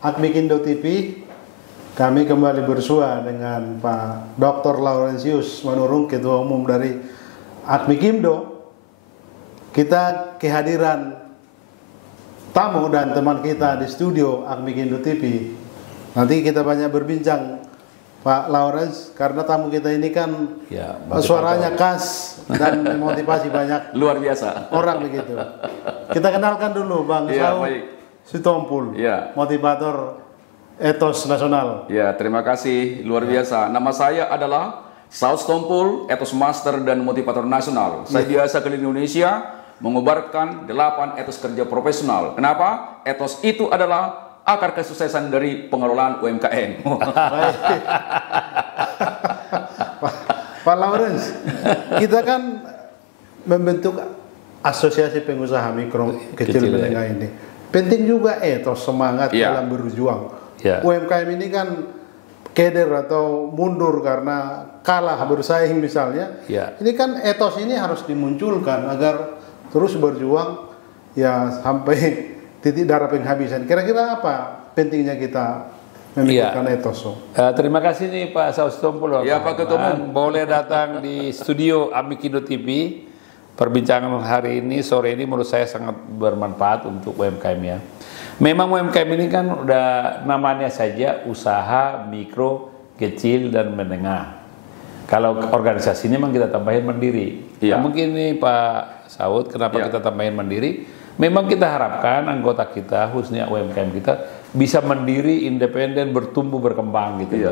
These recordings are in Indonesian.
Akmikindo TV. Kami kembali bersua dengan Pak Dr. Laurentius Manurung, Ketua Umum dari Akmikindo. Kita kehadiran tamu dan teman kita di studio Akmikindo TV. Nanti kita banyak berbincang Pak Lawrence, karena tamu kita ini kan suaranya khas dan memotivasi banyak luar biasa orang begitu. Kita kenalkan dulu Bang Saud Sitompul, motivator Etos Nasional. Ya, terima kasih, luar biasa. Nama saya adalah Saud Sitompul, Etos Master dan Motivator Nasional. Saya biasa keliling Indonesia mengobarkan 8 etos kerja profesional. Kenapa? Etos itu adalah akar kesuksesan dari pengelolaan UMKM. Pak Lawrence, kita kan membentuk asosiasi pengusaha mikro kecil menengah ini. Penting juga etos, semangat dalam berjuang. UMKM ini kan keder atau mundur karena kalah bersaing misalnya. Ini kan etos ini harus dimunculkan agar terus berjuang ya sampai titik darah penghabisan. Kira-kira apa pentingnya kita memikirkan etos? Terima kasih nih Pak Saud Sitompul. Ya Pak Ketua Umum. Boleh datang di studio Akmikindo TV. Perbincangan hari ini, sore ini menurut saya sangat bermanfaat untuk UMKM ya. Memang UMKM ini kan udah namanya saja usaha mikro, kecil dan menengah. Kalau organisasi ini memang kita tambahin mandiri. Nah, mungkin nih Pak Saud, kenapa kita tambahin mandiri? Memang kita harapkan anggota kita, khususnya UMKM kita, bisa mandiri, independen, bertumbuh, berkembang gitu.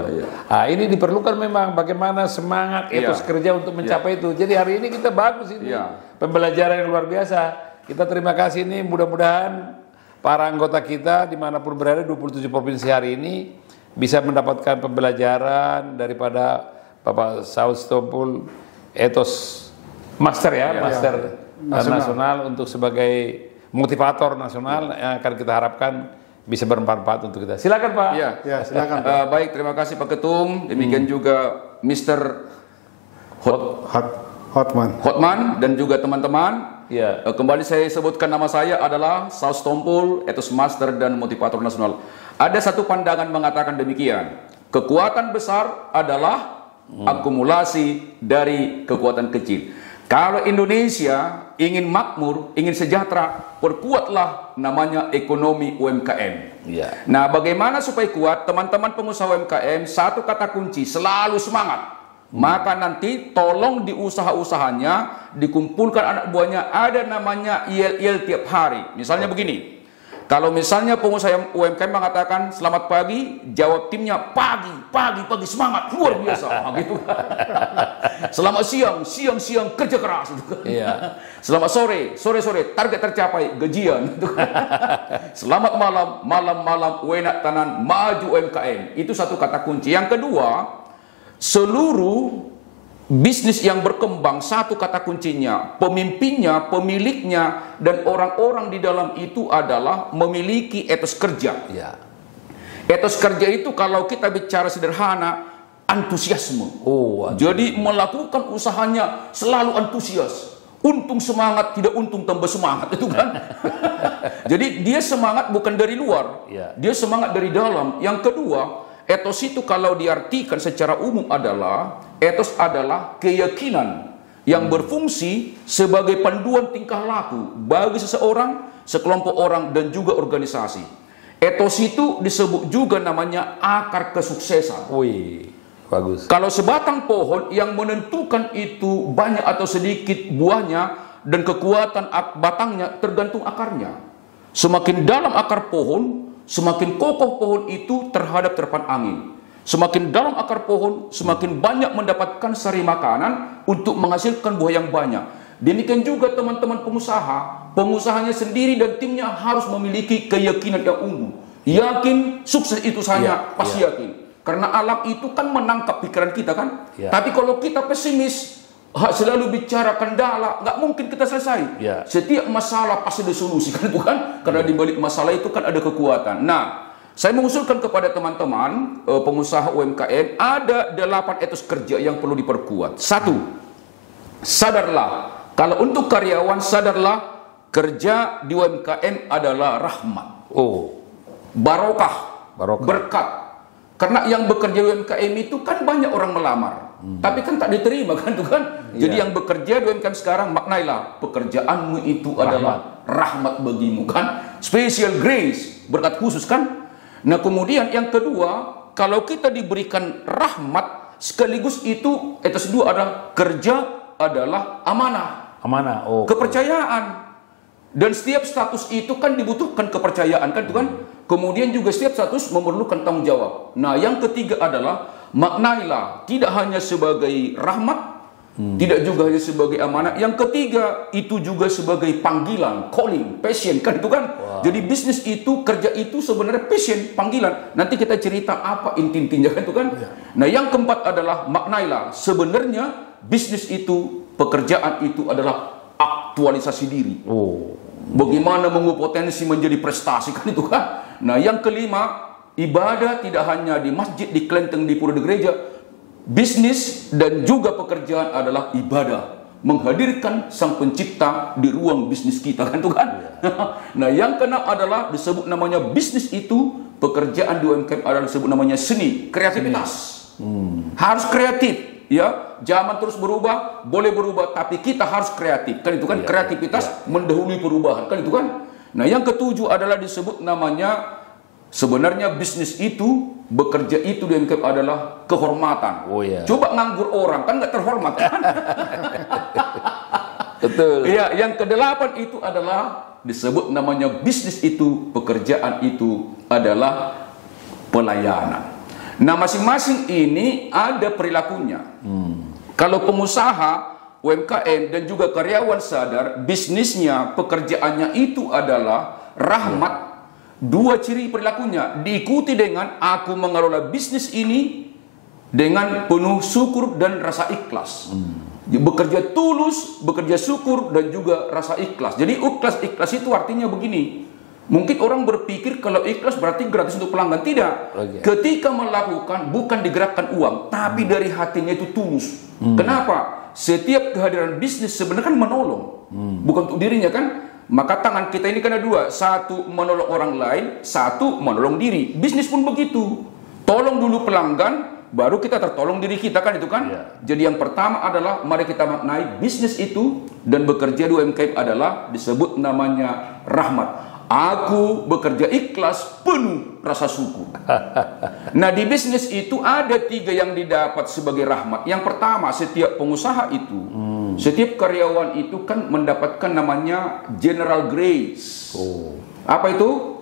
Nah, ini diperlukan memang bagaimana semangat etos kerja untuk mencapai itu. Jadi hari ini kita bagus ini, pembelajaran yang luar biasa. Kita terima kasih nih, mudah-mudahan para anggota kita dimanapun berada 27 provinsi hari ini bisa mendapatkan pembelajaran daripada Bapak Saud Sitompul, etos master master nasional untuk sebagai motivator nasional yang akan kita harapkan bisa bermanfaat untuk kita. Silakan Pak. Silakan. Baik, terima kasih Pak Ketum. Demikian juga Mr. Hotman dan juga teman-teman. Kembali saya sebutkan, nama saya adalah Saud Sitompul, Etos Master dan Motivator Nasional. Ada satu pandangan mengatakan demikian. Kekuatan besar adalah akumulasi dari kekuatan kecil. Kalau Indonesia ingin makmur, ingin sejahtera, perkuatlah namanya ekonomi UMKM. Nah, bagaimana supaya kuat? Teman-teman pengusaha UMKM, satu kata kunci, selalu semangat. Maka nanti tolong di usaha-usahanya dikumpulkan anak buahnya, ada namanya IL tiap hari. Misalnya begini, kalau misalnya pengusaha UMKM mengatakan selamat pagi, jawab timnya pagi, semangat, luar biasa gitu. Selamat siang, kerja keras gitu. Selamat sore, target tercapai, gajian gitu. Selamat malam, enak tanan, maju UMKM. Itu satu kata kunci. Yang kedua, seluruh bisnis yang berkembang, satu kata kuncinya, pemimpinnya, pemiliknya, dan orang-orang di dalam itu adalah memiliki etos kerja. Etos kerja itu kalau kita bicara sederhana, antusiasme. Jadi melakukan usahanya selalu antusias. Untung semangat, tidak untung tambah semangat, itu kan. Jadi dia semangat bukan dari luar, dia semangat dari dalam. Yang kedua, etos itu kalau diartikan secara umum adalah, etos adalah keyakinan yang berfungsi sebagai panduan tingkah laku bagi seseorang, sekelompok orang, dan juga organisasi. Etos itu disebut juga namanya akar kesuksesan. Bagus. Kalau sebatang pohon yang menentukan itu banyak atau sedikit buahnya dan kekuatan batangnya tergantung akarnya. Semakin dalam akar pohon, semakin kokoh pohon itu terhadap terpan angin. Semakin dalam akar pohon, semakin banyak mendapatkan sari makanan untuk menghasilkan buah yang banyak. Demikian juga teman-teman pengusaha, pengusahanya sendiri dan timnya harus memiliki keyakinan yang unggul. Yakin sukses itu saja, pasti yakin. Karena alam itu kan menangkap pikiran kita kan. Tapi kalau kita pesimis, selalu bicara kendala, nggak mungkin kita selesai. Setiap masalah pasti ada solusi kan, itu kan? Karena di balik masalah itu kan ada kekuatan. Nah, saya mengusulkan kepada teman-teman pengusaha UMKM, ada 8 etos kerja yang perlu diperkuat. 1, sadarlah. Kalau untuk karyawan, sadarlah kerja di UMKM adalah rahmat. Barokah. berkat. Karena yang bekerja UMKM itu kan banyak orang melamar, tapi kan tak diterima kan, tuh kan. Jadi yang bekerja di UMKM sekarang, maknailah pekerjaanmu itu adalah rahmat bagimu kan, special grace, berkat khusus kan. Nah kemudian yang kedua, kalau kita diberikan rahmat sekaligus itu etos dua adalah kerja adalah amanah, kepercayaan. Dan setiap status itu kan dibutuhkan kepercayaan kan, itu kan. Kemudian juga setiap status memerlukan tanggung jawab. Nah, yang ketiga adalah maknailah tidak hanya sebagai rahmat, tidak juga hanya sebagai amanah. Yang ketiga itu juga sebagai panggilan, calling, passion kan, itu kan. Jadi bisnis itu, kerja itu sebenarnya passion, panggilan. Nanti kita cerita apa inti-intinya kan, itu kan. Nah, yang keempat adalah maknailah sebenarnya bisnis itu, pekerjaan itu adalah aktualisasi diri. Bagaimana mengubah potensi menjadi prestasi kan, itu kan. Nah yang kelima, ibadah tidak hanya di masjid, di kelenteng, di pura, di gereja. Bisnis dan juga pekerjaan adalah ibadah, menghadirkan sang pencipta di ruang bisnis kita kan, itu kan. Nah yang keenam adalah disebut namanya bisnis itu, pekerjaan di UMKM adalah disebut namanya seni, kreativitas. Harus kreatif. Ya, zaman terus berubah, boleh berubah, tapi kita harus kreatif. Kan itu kan, kreativitas mendahului perubahan. Kan itu kan. Nah, yang ketujuh adalah disebut namanya sebenarnya bisnis itu, bekerja itu di UMKM adalah kehormatan. Coba nganggur orang, kan nggak terhormat kan? Betul. Ya, yang kedelapan itu adalah disebut namanya bisnis itu, pekerjaan itu adalah pelayanan. Nah masing-masing ini ada perilakunya. Kalau pengusaha, UMKM dan juga karyawan sadar bisnisnya, pekerjaannya itu adalah rahmat, dua ciri perilakunya diikuti dengan aku mengelola bisnis ini dengan penuh syukur dan rasa ikhlas. Bekerja tulus, bekerja syukur dan juga rasa ikhlas. Jadi ikhlas itu artinya begini. Mungkin orang berpikir kalau ikhlas berarti gratis untuk pelanggan. Tidak. Ketika melakukan bukan digerakkan uang, tapi dari hatinya itu tulus. Kenapa? Setiap kehadiran bisnis sebenarnya kan menolong, bukan untuk dirinya kan. Maka tangan kita ini kan ada dua, satu menolong orang lain, satu menolong diri. Bisnis pun begitu. Tolong dulu pelanggan, baru kita tertolong diri kita kan, itu kan. Jadi yang pertama adalah mari kita maknai bisnis itu dan bekerja di UMKM adalah disebut namanya rahmat. Aku bekerja ikhlas penuh rasa syukur. Nah di bisnis itu ada tiga yang didapat sebagai rahmat. Yang pertama, setiap pengusaha itu, setiap karyawan itu kan mendapatkan namanya general grace. Apa itu?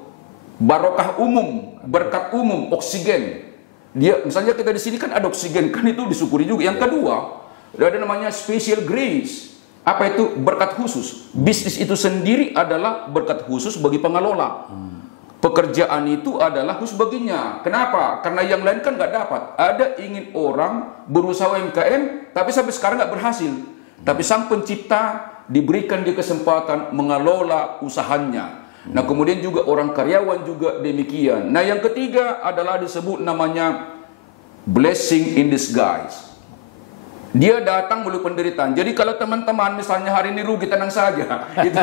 Barokah umum, berkat umum, oksigen. Dia misalnya kita di sini kan ada oksigen, kan itu disyukuri juga. Yang kedua, ada namanya special grace. Apa itu? Berkat khusus. Bisnis itu sendiri adalah berkat khusus bagi pengelola. Pekerjaan itu adalah khusus baginya. Kenapa? Karena yang lain kan nggak dapat. Ada ingin orang berusaha UMKM, tapi sampai sekarang nggak berhasil. Tapi sang pencipta diberikan dia kesempatan mengelola usahanya. Nah kemudian juga orang karyawan juga demikian. Nah yang ketiga adalah disebut namanya blessing in disguise. Dia datang melalui penderitaan. Jadi kalau teman-teman misalnya hari ini rugi, tenang saja. Gitu.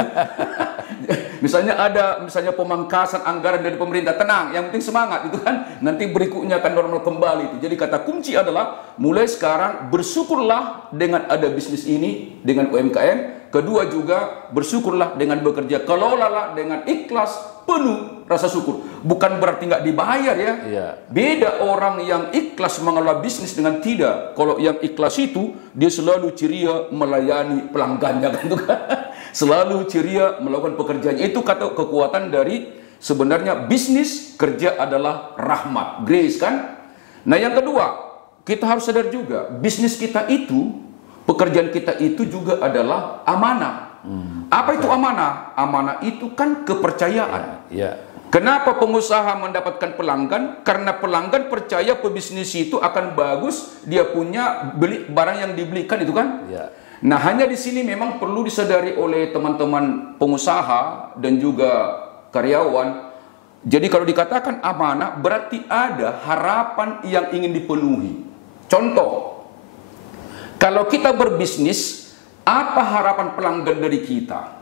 Misalnya ada pemangkasan anggaran dari pemerintah, tenang. Yang penting semangat, itu kan. Nanti berikutnya akan normal kembali. Itu. Jadi kata kunci adalah mulai sekarang bersyukurlah dengan ada bisnis ini dengan UMKM. Kedua juga bersyukurlah dengan bekerja. Kelolalah dengan ikhlas penuh rasa syukur. Bukan berarti nggak dibayar ya. Beda orang yang ikhlas mengelola bisnis dengan tidak. Kalau yang ikhlas itu dia selalu ceria melayani pelanggannya kan, selalu ceria melakukan pekerjaannya. Itu kata kekuatan dari sebenarnya bisnis kerja adalah rahmat, grace kan. Nah yang kedua, kita harus sadar juga bisnis kita itu, pekerjaan kita itu juga adalah amanah. Apa itu amanah? Amanah itu kan kepercayaan. Kenapa pengusaha mendapatkan pelanggan? Karena pelanggan percaya pebisnis itu akan bagus, dia punya beli barang yang dibelikan itu kan. Nah hanya di sini memang perlu disadari oleh teman-teman pengusaha dan juga karyawan. Jadi kalau dikatakan amanah berarti ada harapan yang ingin dipenuhi. Contoh, kalau kita berbisnis, apa harapan pelanggan dari kita?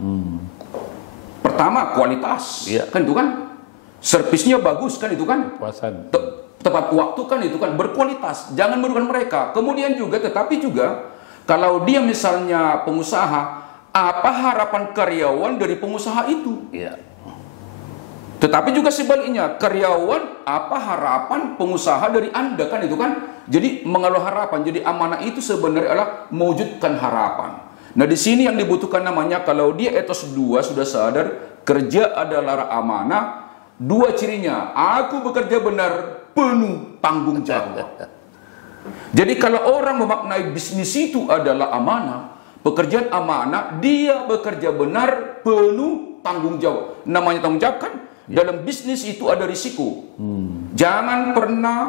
Pertama, kualitas. Kan itu kan? servisnya bagus kan itu kan, Kepuasan. tepat waktu kan itu kan, berkualitas, jangan merugikan mereka. Kemudian juga, tetapi juga kalau dia misalnya pengusaha, apa harapan karyawan dari pengusaha itu? Iya. Tetapi juga sebaliknya, karyawan apa harapan pengusaha dari Anda kan itu kan? Jadi mengelola harapan. Jadi amanah itu sebenarnya adalah mewujudkan harapan. Nah di sini yang dibutuhkan namanya, kalau dia etos 2 sudah sadar kerja adalah amanah, 2 cirinya, aku bekerja benar, penuh tanggung jawab. Jadi kalau orang memaknai bisnis itu adalah amanah, pekerjaan amanah, dia bekerja benar, penuh tanggung jawab. Namanya tanggung jawab kan? Dalam bisnis itu ada risiko. Jangan pernah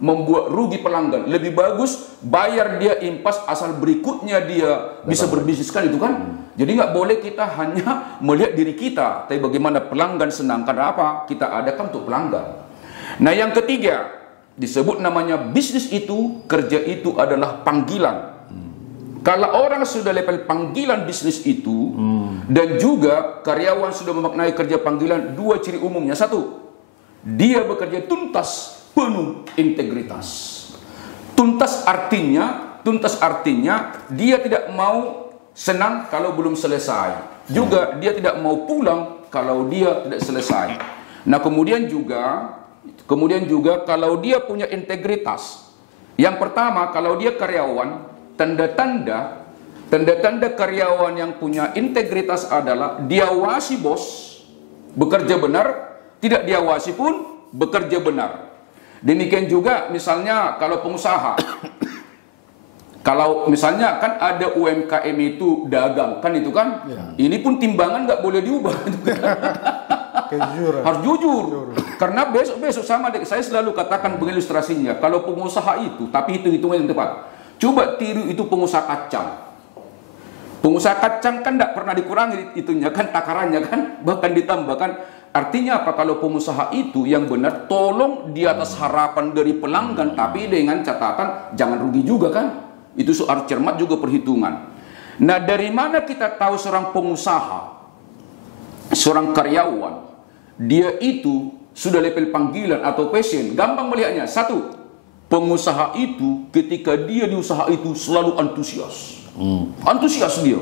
membuat rugi pelanggan. Lebih bagus bayar dia impas asal berikutnya dia bisa berbisnis kan itu kan. Jadi nggak boleh kita hanya melihat diri kita, tapi bagaimana pelanggan senang. Karena apa? Kita adakan untuk pelanggan. Nah yang ketiga disebut namanya bisnis itu, kerja itu adalah panggilan. Kalau orang sudah level panggilan bisnis itu, dan juga karyawan sudah memaknai kerja panggilan, 2 ciri umumnya. 1, dia bekerja tuntas, penuh integritas. Tuntas artinya dia tidak mau senang kalau belum selesai. Juga dia tidak mau pulang kalau dia tidak selesai. Nah kemudian juga kalau dia punya integritas. Yang pertama, kalau dia karyawan, tanda-tanda karyawan yang punya integritas adalah diawasi bos, bekerja benar, tidak diawasi pun bekerja benar. Demikian juga misalnya kalau pengusaha, kalau misalnya kan ada UMKM itu dagang kan itu kan, ini pun timbangan nggak boleh diubah. Harus jujur. Karena besok sama saya selalu katakan pengilustrasinya, kalau pengusaha itu, tapi hitung-hitungan yang tepat. Coba tiru itu pengusaha kacang. Pengusaha kacang kan tidak pernah dikurangi itunya kan, takarannya kan, bahkan ditambahkan. Artinya apa? Kalau pengusaha itu yang benar, tolong di atas harapan dari pelanggan, tapi dengan catatan jangan rugi juga kan. Itu harus cermat juga perhitungan. Nah dari mana kita tahu seorang pengusaha, seorang karyawan, dia itu sudah level panggilan atau passion? Gampang melihatnya. 1, pengusaha itu ketika dia di usaha itu selalu antusias. Antusias dia.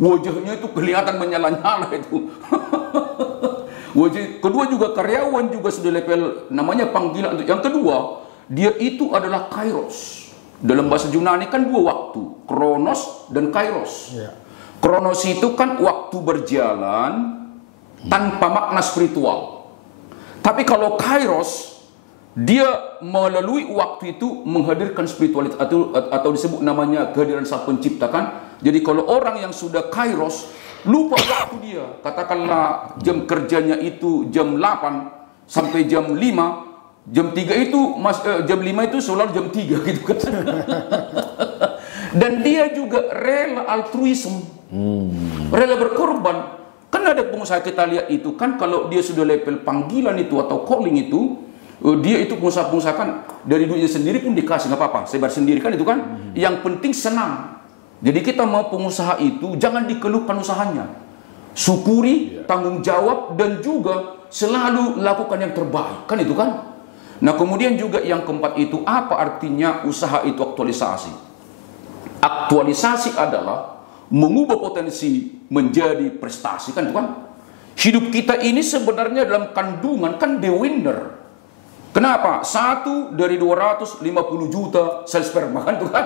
Wajahnya itu kelihatan menyala-nyala itu. Kedua juga karyawan juga sudah level namanya panggilan. Yang kedua, dia itu adalah kairos. Dalam bahasa Yunani kan 2 waktu, kronos dan kairos. Kronos itu kan waktu berjalan tanpa makna spiritual. Tapi kalau kairos, dia melalui waktu itu menghadirkan spiritualitas atau disebut namanya kehadiran Sang Pencipta kan. Jadi kalau orang yang sudah kairos lupa waktu dia, katakanlah jam kerjanya itu jam 8 sampai jam 5, jam 3 itu jam 5 itu selalu jam 3 gitu kan. Dan dia juga rela altruisme, rela berkorban. Kan ada pengusaha kita lihat itu kan, kalau dia sudah level panggilan itu atau calling itu, dia itu pengusaha-pengusaha kan dari duitnya sendiri pun dikasih, nggak apa-apa, sebar sendiri kan itu kan. Yang penting senang. Jadi kita mau pengusaha itu jangan dikeluhkan usahanya, syukuri, tanggung jawab, dan juga selalu lakukan yang terbaik kan itu kan. Nah kemudian juga yang keempat itu, apa artinya usaha itu aktualisasi? Aktualisasi adalah mengubah potensi menjadi prestasi kan itu kan. Hidup kita ini sebenarnya dalam kandungan kan the winner. Kenapa? 1 dari 250 juta sel sperma kan itu kan.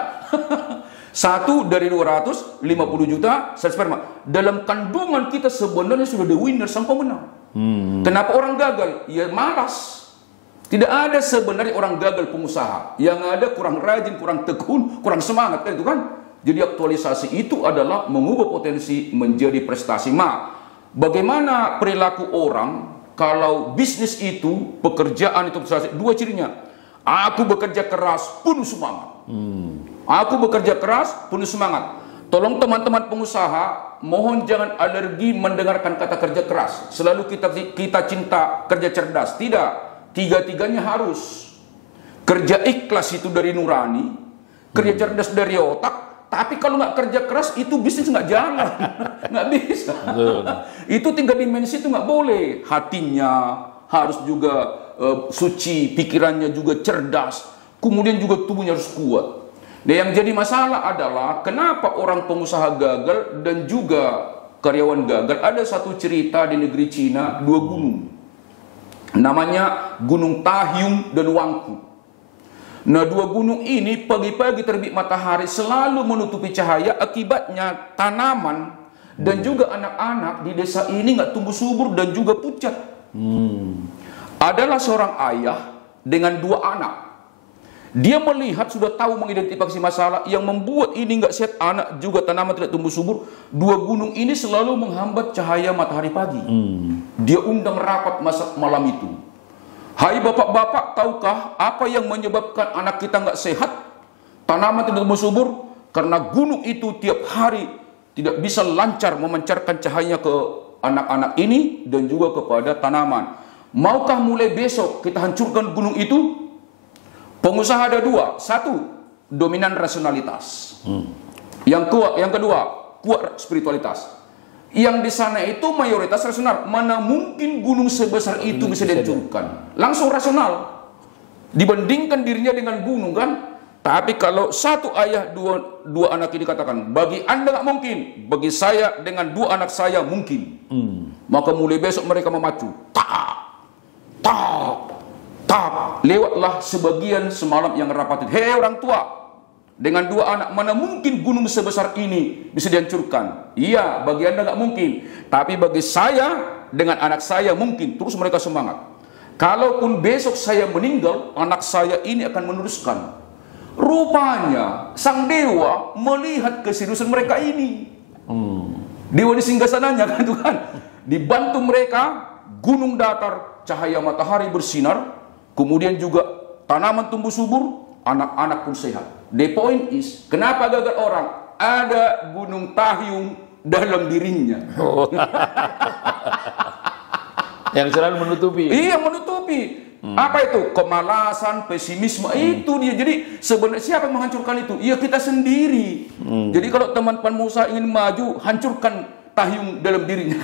1 dari 250 juta sel sperma. Dalam kandungan kita sebenarnya sudah the winner, sang pemenang. Kenapa orang gagal? Ya malas. Tidak ada sebenarnya orang gagal pengusaha. Yang ada kurang rajin, kurang tekun, kurang semangat kan itu kan. Jadi aktualisasi itu adalah mengubah potensi menjadi prestasi. Bagaimana perilaku orang kalau bisnis itu, pekerjaan itu prestasi? 2 cirinya. Aku bekerja keras, penuh semangat. Aku bekerja keras, penuh semangat. Tolong teman-teman pengusaha, mohon jangan alergi mendengarkan kata kerja keras. Selalu kita cinta kerja cerdas. Tidak, 3-tiganya harus. Kerja ikhlas itu dari nurani, kerja cerdas dari otak. Tapi kalau nggak kerja keras, itu bisnis nggak jalan. Nggak bisa. Itu 3 dimensi itu nggak boleh. Hatinya harus juga suci, pikirannya juga cerdas, kemudian juga tubuhnya harus kuat. Nah, yang jadi masalah adalah kenapa orang pengusaha gagal dan juga karyawan gagal. Ada satu cerita di negeri Cina, 2 gunung. Namanya Gunung Tahyung dan Wangku. Nah, 2 gunung ini pagi-pagi terbit matahari selalu menutupi cahaya, akibatnya tanaman dan juga anak-anak di desa ini nggak tumbuh subur dan juga pucat. Adalah seorang ayah dengan 2 anak. Dia melihat, sudah tahu mengidentifikasi masalah yang membuat ini nggak sehat, anak juga tanaman tidak tumbuh subur. 2 gunung ini selalu menghambat cahaya matahari pagi. Dia undang rapat malam itu. Hai bapak-bapak, tahukah apa yang menyebabkan anak kita nggak sehat, tanaman tidak tumbuh subur? Karena gunung itu tiap hari tidak bisa lancar memancarkan cahayanya ke anak-anak ini dan juga kepada tanaman. Maukah mulai besok kita hancurkan gunung itu? Pengusaha ada 2, 1 dominan rasionalitas, yang kedua kuat spiritualitas. Yang di sana itu mayoritas rasional, mana mungkin gunung sebesar itu bisa dihancurkan, langsung rasional dibandingkan dirinya dengan gunung kan. Tapi kalau satu ayah dua anak ini katakan, bagi anda nggak mungkin, bagi saya dengan 2 anak saya mungkin, maka mulai besok mereka memacu, lewatlah sebagian semalam yang rapat itu. Hei orang tua, dengan 2 anak mana mungkin gunung sebesar ini bisa dihancurkan? Iya, bagi anda nggak mungkin, tapi bagi saya dengan anak saya mungkin. Terus mereka semangat. Kalaupun besok saya meninggal, anak saya ini akan meneruskan. Rupanya sang dewa melihat keseriusan mereka ini. Dewa di singgasananya kan Tuhan. Dibantu mereka, gunung datar, cahaya matahari bersinar. Kemudian juga tanaman tumbuh subur, anak-anak pun sehat. The point is, kenapa gagal orang? Ada Gunung Tahyung dalam dirinya. Yang selalu menutupi. Iya, menutupi. Apa itu? Kemalasan, pesimisme, itu dia. Jadi sebenarnya siapa yang menghancurkan itu? Iya, kita sendiri. Jadi kalau teman-teman Musa ingin maju, hancurkan Tahyung dalam dirinya.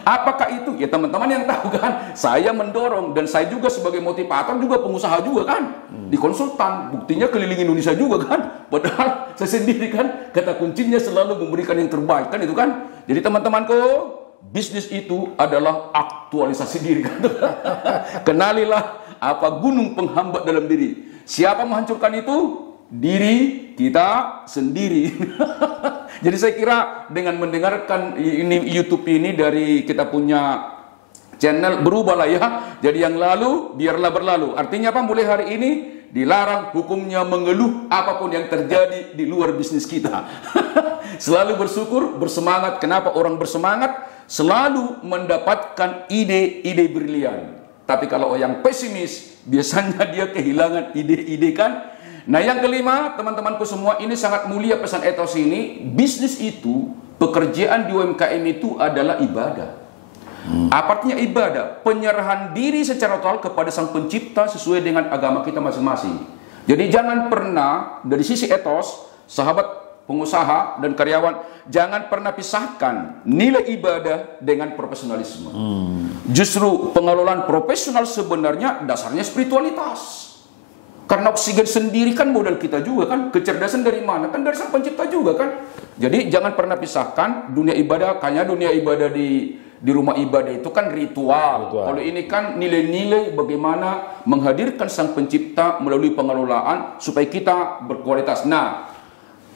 Apakah itu? Ya teman-teman yang tahu kan. Saya mendorong, dan saya juga sebagai motivator juga pengusaha juga kan. Di konsultan, buktinya keliling Indonesia juga kan. Padahal saya sendiri kan, kata kuncinya selalu memberikan yang terbaik kan itu kan. Jadi teman-temanku, bisnis itu adalah aktualisasi diri kan. Kenalilah apa gunung penghambat dalam diri. Siapa menghancurkan itu? Diri kita sendiri. Jadi saya kira dengan mendengarkan ini YouTube ini dari kita punya channel, berubahlah ya. Jadi yang lalu biarlah berlalu. Artinya apa? Mulai hari ini dilarang hukumnya mengeluh apapun yang terjadi di luar bisnis kita. Selalu bersyukur, bersemangat. Kenapa orang bersemangat? Selalu mendapatkan ide-ide brilian. Tapi kalau yang pesimis, biasanya dia kehilangan ide-ide kan. Nah yang kelima, teman-temanku semua, ini sangat mulia pesan etos ini. Bisnis itu, pekerjaan di UMKM itu adalah ibadah. Apa artinya ibadah? Penyerahan diri secara total kepada Sang Pencipta sesuai dengan agama kita masing-masing. Jadi jangan pernah, dari sisi etos, sahabat pengusaha dan karyawan, jangan pernah pisahkan nilai ibadah dengan profesionalisme. Justru pengelolaan profesional sebenarnya dasarnya spiritualitas. Karena oksigen sendiri kan modal kita juga kan. Kecerdasan dari mana? Kan dari Sang Pencipta juga kan. Jadi jangan pernah pisahkan dunia ibadah. Kayaknya dunia ibadah di rumah ibadah itu kan ritual. Kalau ini kan nilai-nilai bagaimana menghadirkan Sang Pencipta melalui pengelolaan supaya kita berkualitas. Nah,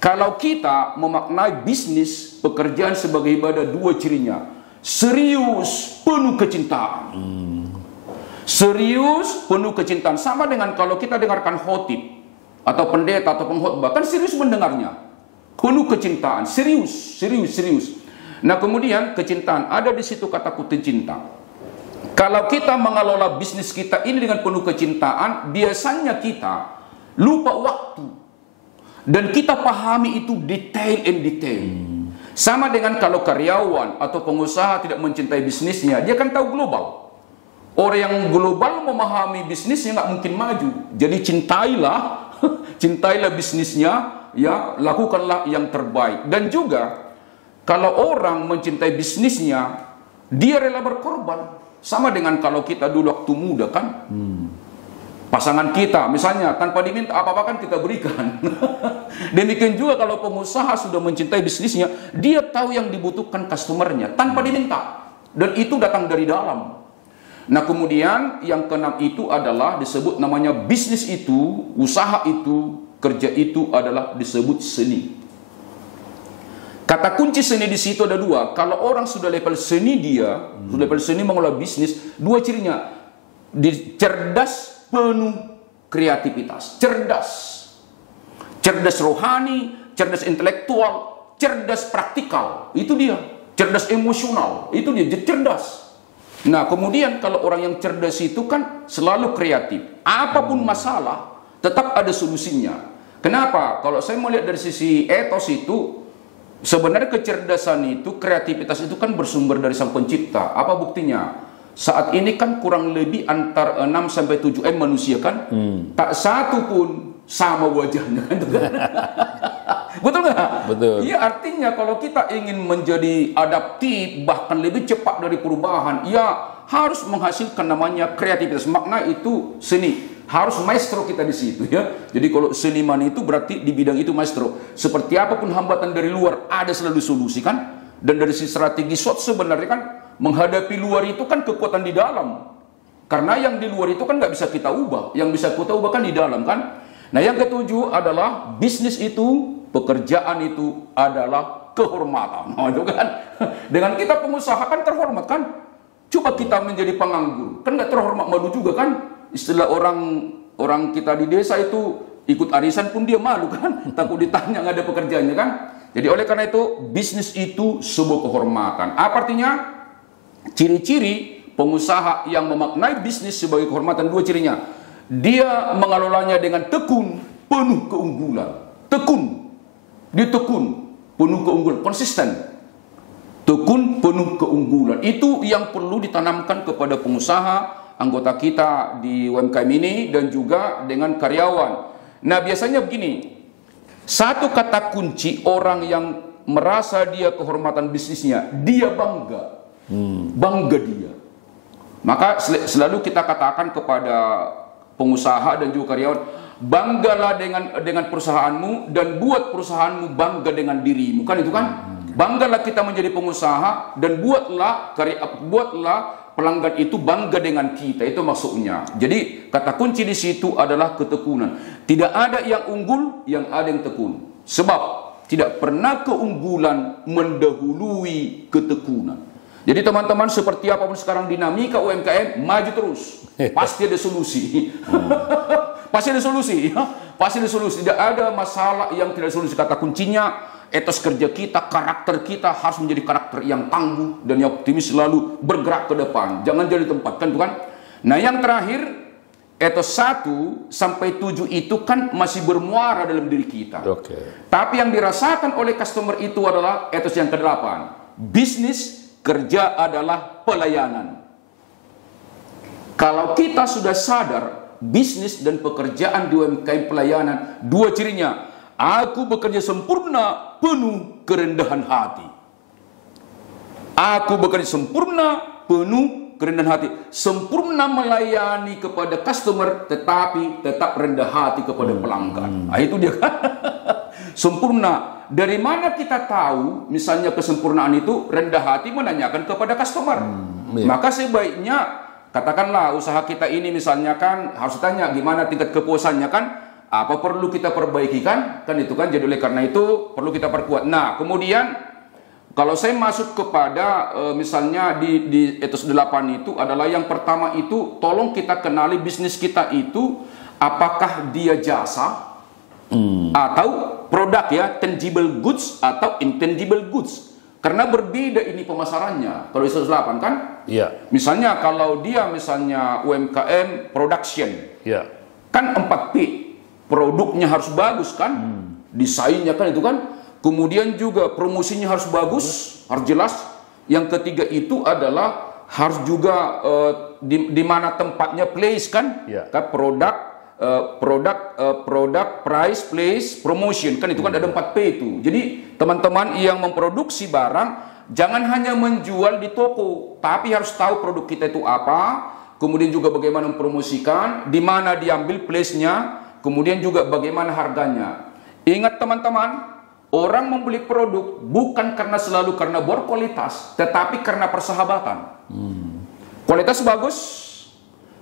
kalau kita memaknai bisnis, pekerjaan sebagai ibadah, 2 cirinya. Serius, penuh kecintaan. Serius, penuh kecintaan. Sama dengan kalau kita dengarkan khotib atau pendeta atau pengkhotbah, kan serius mendengarnya. Penuh kecintaan, serius. Nah kemudian kecintaan, ada di situ kata kutip cinta. Kalau kita mengelola bisnis kita ini dengan penuh kecintaan, biasanya kita lupa waktu. Dan kita pahami itu detail and detail. Sama dengan kalau karyawan atau pengusaha tidak mencintai bisnisnya, dia kan tahu global. Orang yang global memahami bisnisnya nggak mungkin maju. Jadi cintailah bisnisnya, ya lakukanlah yang terbaik. Dan juga kalau orang mencintai bisnisnya, dia rela berkorban. Sama dengan kalau kita dulu waktu muda kan, pasangan kita misalnya tanpa diminta apa-apa kan kita berikan. Demikian juga kalau pengusaha sudah mencintai bisnisnya, dia tahu yang dibutuhkan customernya tanpa diminta. Dan itu datang dari dalam. Nah kemudian yang keenam itu adalah disebut namanya bisnis itu, usaha itu, kerja itu adalah disebut seni. Kata kunci seni di situ ada dua. Kalau orang sudah level seni sudah level seni mengelola bisnis, dua cirinya. Cerdas, penuh kreativitas. Cerdas rohani, cerdas intelektual, cerdas praktikal. Itu dia. Cerdas emosional. Itu dia, cerdas. Nah, kemudian kalau orang yang cerdas itu kan selalu kreatif. Apapun masalah, tetap ada solusinya. Kenapa? Kalau saya melihat dari sisi etos itu, sebenarnya kecerdasan itu, kreativitas itu kan bersumber dari Sang Pencipta. Apa buktinya? Saat ini kan kurang lebih antar 6 sampai 7 manusia kan? Tak satu pun sama wajahnya kan? Betul nggak? Betul. Iya, artinya kalau kita ingin menjadi adaptif bahkan lebih cepat dari perubahan, ya harus menghasilkan namanya kreativitas. Makna itu seni. Harus maestro kita di situ ya. Jadi kalau seniman itu berarti di bidang itu maestro. Seperti apapun hambatan dari luar ada selalu solusi kan. Dan dari sisi strategi SWOT sebenarnya kan menghadapi luar itu kan kekuatan di dalam. Karena yang di luar itu kan nggak bisa kita ubah. Yang bisa kita ubah kan di dalam kan. Nah yang ketujuh adalah bisnis itu, pekerjaan itu adalah kehormatan. Nah, itu kan. Dengan kita pengusaha kan terhormat kan. Coba kita menjadi penganggur kan nggak terhormat, malu juga kan. Istilah orang kita di desa itu ikut arisan pun dia malu kan, takut ditanya nggak ada pekerjaannya kan. Jadi oleh karena itu bisnis itu sebuah kehormatan. Apa artinya? Ciri-ciri pengusaha yang memaknai bisnis sebagai kehormatan, dua cirinya. Dia mengelolanya dengan tekun, penuh keunggulan. Tekun, dia tekun, penuh keunggulan, konsisten. Tekun, penuh keunggulan. Itu yang perlu ditanamkan kepada pengusaha, anggota kita di UMKM ini, dan juga dengan karyawan. Nah biasanya begini, satu kata kunci orang yang merasa dia kehormatan bisnisnya, dia bangga. Bangga dia. Maka selalu kita katakan kepada pengusaha dan juga karyawan, banggalah dengan perusahaanmu dan buat perusahaanmu bangga dengan dirimu. Kan itu kan? Banggalah kita menjadi pengusaha dan buatlah pelanggan itu bangga dengan kita, itu maksudnya. Jadi kata kunci di situ adalah ketekunan. Tidak ada yang unggul, yang ada yang tekun. Sebab tidak pernah keunggulan mendahului ketekunan. Jadi teman-teman, seperti apapun sekarang dinamika UMKM, maju terus. Pasti ada solusi. Pasti ada solusi. Pasti ada solusi. Tidak ada masalah yang tidak ada solusi. Kata kuncinya, etos kerja kita, karakter kita harus menjadi karakter yang tangguh dan yang optimis, selalu bergerak ke depan. Jangan jadi tempat kan, bukan? Nah, yang terakhir, etos 1 sampai 7 itu kan masih bermuara dalam diri kita. Tapi yang dirasakan oleh customer itu adalah etos yang ke-8. Bisnis, kerja adalah pelayanan. Kalau kita sudah sadar bisnis dan pekerjaan di UMKM pelayanan, dua cirinya. Aku bekerja sempurna, penuh kerendahan hati. Aku bekerja sempurna, penuh kerendahan hati. Sempurna melayani kepada customer, tetapi tetap rendah hati kepada pelanggan. Nah, itu dia kan. Sempurna. Dari mana kita tahu misalnya kesempurnaan itu? Rendah hati menanyakan kepada customer. Maka sebaiknya, katakanlah usaha kita ini misalnya kan harus tanya gimana tingkat kepuasannya kan. Apa perlu kita perbaiki kan? Kan itu kan, jadi oleh karena itu perlu kita perkuat. Nah, kemudian kalau saya masuk kepada misalnya di etos 8 itu adalah yang pertama itu, tolong kita kenali bisnis kita itu apakah dia jasa atau produk ya, tangible goods atau intangible goods. Karena berbeda ini pemasarannya. Kalau etos 8 kan? Iya. Misalnya kalau dia misalnya UMKM production. Iya. Kan 4P. Produknya harus bagus kan, desainnya kan itu kan, kemudian juga promosinya harus bagus, harus jelas. Yang ketiga itu adalah harus juga di mana tempatnya, place kan, kan produk, price, place, promotion kan itu kan ada 4P itu. Jadi teman-teman yang memproduksi barang jangan hanya menjual di toko, tapi harus tahu produk kita itu apa, kemudian juga bagaimana mempromosikan, di mana diambil place-nya, kemudian juga bagaimana harganya. Ingat teman-teman, orang membeli produk bukan selalu karena berkualitas, tetapi karena persahabatan. Kualitas bagus,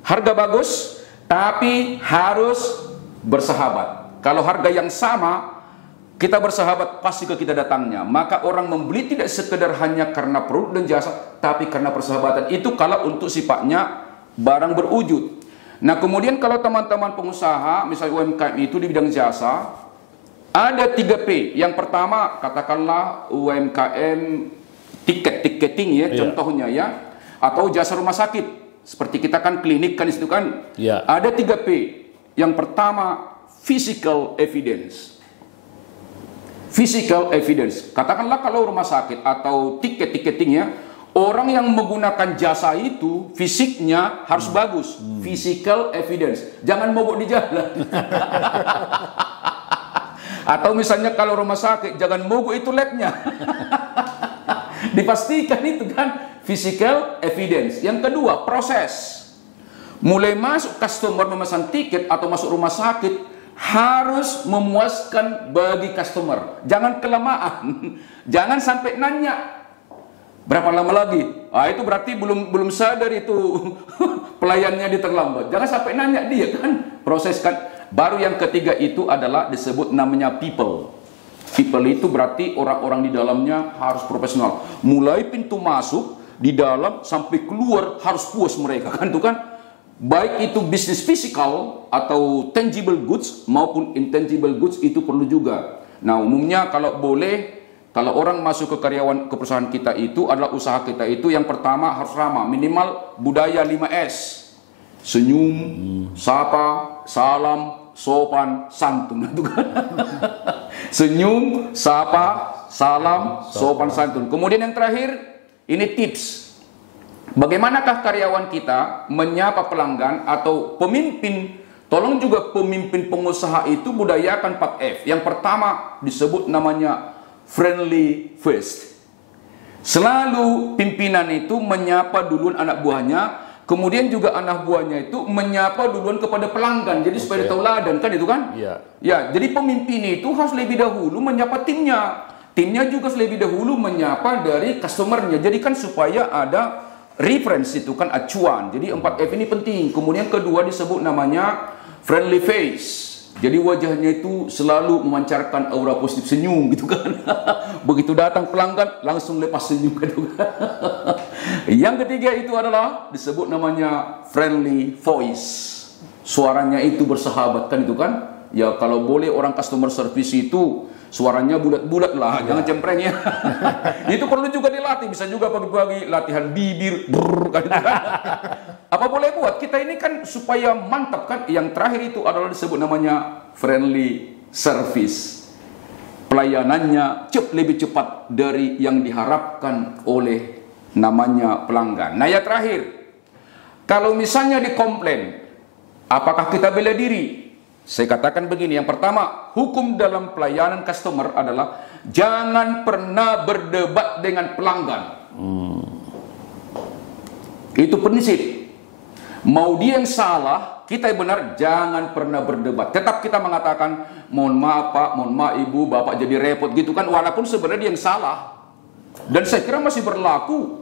harga bagus, tapi harus bersahabat. Kalau harga yang sama, kita bersahabat, pasti ke kita datangnya. Maka orang membeli tidak sekedar hanya karena produk dan jasa, tapi karena persahabatan. Itu kalau untuk sifatnya barang berwujud. Nah kemudian kalau teman-teman pengusaha, misalnya UMKM itu di bidang jasa, ada 3P. Yang pertama, katakanlah UMKM tiketing ya, contohnya ya, atau jasa rumah sakit. Seperti kita kan klinik kan itu kan, ada 3P. Yang pertama, physical evidence. Physical evidence. Katakanlah kalau rumah sakit atau tiketing ya, orang yang menggunakan jasa itu fisiknya harus bagus. Physical evidence. Jangan mogok di jalan. Atau misalnya kalau rumah sakit, jangan mogok itu labnya. Dipastikan itu kan physical evidence. Yang kedua, proses. Mulai masuk customer memesan tiket atau masuk rumah sakit, harus memuaskan bagi customer. Jangan kelamaan. Jangan sampai nanya berapa lama lagi. Itu berarti belum sadar itu pelayannya dia terlambat. Jangan sampai nanya dia kan. Proseskan. Baru yang ketiga itu adalah disebut namanya people. People itu berarti orang-orang di dalamnya harus profesional. Mulai pintu masuk di dalam sampai keluar harus puas mereka kan itu kan. Baik itu bisnis fisikal atau tangible goods maupun intangible goods itu perlu juga. Nah umumnya kalau boleh, kalau orang masuk ke perusahaan kita itu adalah usaha kita itu yang pertama harus ramah, minimal budaya 5S. Senyum, sapa, salam, sopan, santun. Senyum, sapa, salam, sopan, santun. Kemudian yang terakhir, ini tips. Bagaimanakah karyawan kita menyapa pelanggan atau pemimpin? Tolong juga pemimpin pengusaha itu budayakan 4F. Yang pertama disebut namanya friendly first. Selalu pimpinan itu menyapa duluan anak buahnya, kemudian juga anak buahnya itu menyapa duluan kepada pelanggan. Jadi supaya tauladan kan itu kan? Ya, jadi pemimpin itu harus lebih dahulu menyapa timnya. Timnya juga lebih dahulu menyapa dari customernya. Jadi kan supaya ada reference itu kan acuan. Jadi 4F ini penting. Kemudian kedua disebut namanya friendly face. Jadi wajahnya itu selalu memancarkan aura positif, senyum gitu kan. Begitu datang pelanggan langsung lepas senyum gitu kan. Yang ketiga itu adalah disebut namanya friendly voice. Suaranya itu bersahabat kan itu kan. Ya kalau boleh orang customer service itu suaranya bulat-bulat lah, jangan cempreng ya. Itu perlu juga dilatih, bisa juga pagi-pagi latihan bibir, kan. Apa boleh buat? Kita ini kan supaya mantap kan. Yang terakhir itu adalah disebut namanya friendly service. Pelayanannya lebih cepat dari yang diharapkan oleh namanya pelanggan. Nah yang terakhir, kalau misalnya dikomplain, apakah kita bela diri? Saya katakan begini, yang pertama, hukum dalam pelayanan customer adalah jangan pernah berdebat dengan pelanggan. Itu prinsip. Mau dia yang salah, kita yang benar, jangan pernah berdebat. Tetap kita mengatakan, mohon maaf Pak, mohon maaf Ibu, Bapak jadi repot gitu kan, walaupun sebenarnya dia yang salah. Dan saya kira masih berlaku.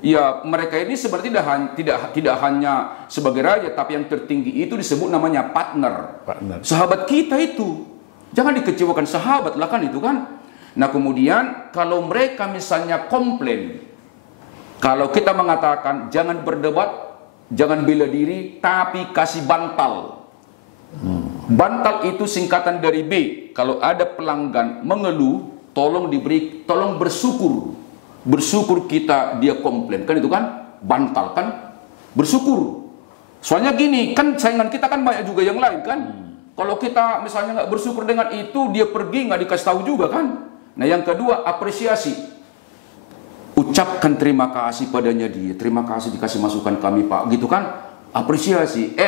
Ya, mereka ini sebenarnya tidak hanya sebagai raja, tapi yang tertinggi itu disebut namanya partner. Sahabat kita itu. Jangan dikecewakan sahabat lah kan itu kan. Nah kemudian kalau mereka misalnya komplain, kalau kita mengatakan jangan berdebat, jangan bela diri, tapi kasih bantal. Bantal itu singkatan dari B. Kalau ada pelanggan mengeluh, tolong bersyukur. Bersyukur kita dia komplain kan itu kan bantal kan bersyukur. Soalnya gini kan saingan kita kan banyak juga yang lain kan. Kalau kita misalnya nggak bersyukur dengan itu, dia pergi nggak dikasih tahu juga kan. Nah yang kedua apresiasi. Ucapkan terima kasih padanya dia. Terima kasih dikasih masukan kami Pak gitu kan. Apresiasi.